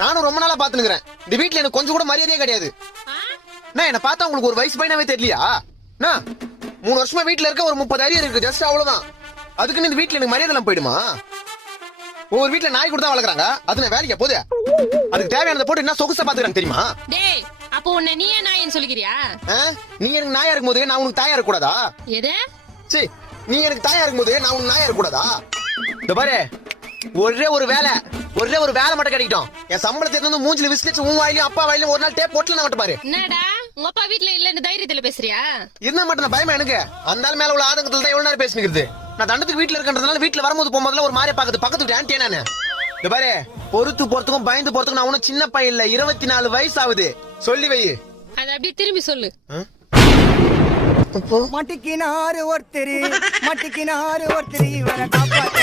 நானும் ரொம்ப நாளா பாத்துனுக்குறேன். இந்த வீட்டுல எனக்கு கொஞ்சம் கூட மரியாதையே கிடையாது. நான் என்ன பார்த்தா உங்களுக்கு ஒரு வயசு பையனாவே தெரியலையா? 3 வருஷமா வீட்டுல இருக்க, ஒரு 30 அரியர் இருக்கு, ஜஸ்ட் அவ்வளவுதான். அதுக்குன்னு இந்த வீட்டுல எனக்கு மரியாதை எல்லாம் போயிடுமா? ஒவ்வொரு வீட்டுல நாய் கொடுத்தா வளர்க்குறாங்க, அது நான் வேலைக்கு போகுது. அதுக்கு தேவையானதை போட்டு என்ன சொகுசா பாத்துக்கிறாங்க தெரியுமா? டேய், அப்போ உன்னை நீயே நாயின்னு சொல்லிக்கிறியா? நீ எனக்கு நாயா இருக்கும் போது நான் உனக்கு தாயா இருக்க கூடாதா? எது? சரி, நீ எனக்கு தாயா இருக்கும் போது நான் உனக்கு நாயா இருக்க கூடாதா? இந்த பாரு, ஒரே ஒரு வேலை மட்டும் கிடைக்கட்டும். என் சம்பளத்தை இருந்து மூஞ்சில விசிலிச்சு உன் வாயிலையும் அப்பா வாயிலையும் ஒரு நாள் டேப் போட்டுல மட்டும் பாரு. என்னடா உங்க அப்பா வீட்டுல இல்லன்னு தைரியத்துல பேசுறியா? இருந்தா மட்டும் நான் பயமா எனக்கு. அந்த ஆள் மேல உள்ள ஆதங்கத்துல தான் எவ்வளவு நேரம் பேசினுக்குது. நான் தண்டத்துக்கு வீட்டுல இருக்கன்றதுனால வீட்டுல வரும்போது போகும்போதுல ஒரு மாதிரி பாக்குது. பக்கத்து ஆன்டியா நானு. இந்த பாரு, பொறுத்து போறதுக்கும் பயந்து போறதுக்கும் நான் ஒன்னும் சின்ன பையன் இல்ல. 24 வயசு ஆகுது. சொல்லி வை. அத அப்படியே திரும்பி சொல்லு. மட்டிக்கினாரு ஒருத்தர் இவரை காப்பாத்த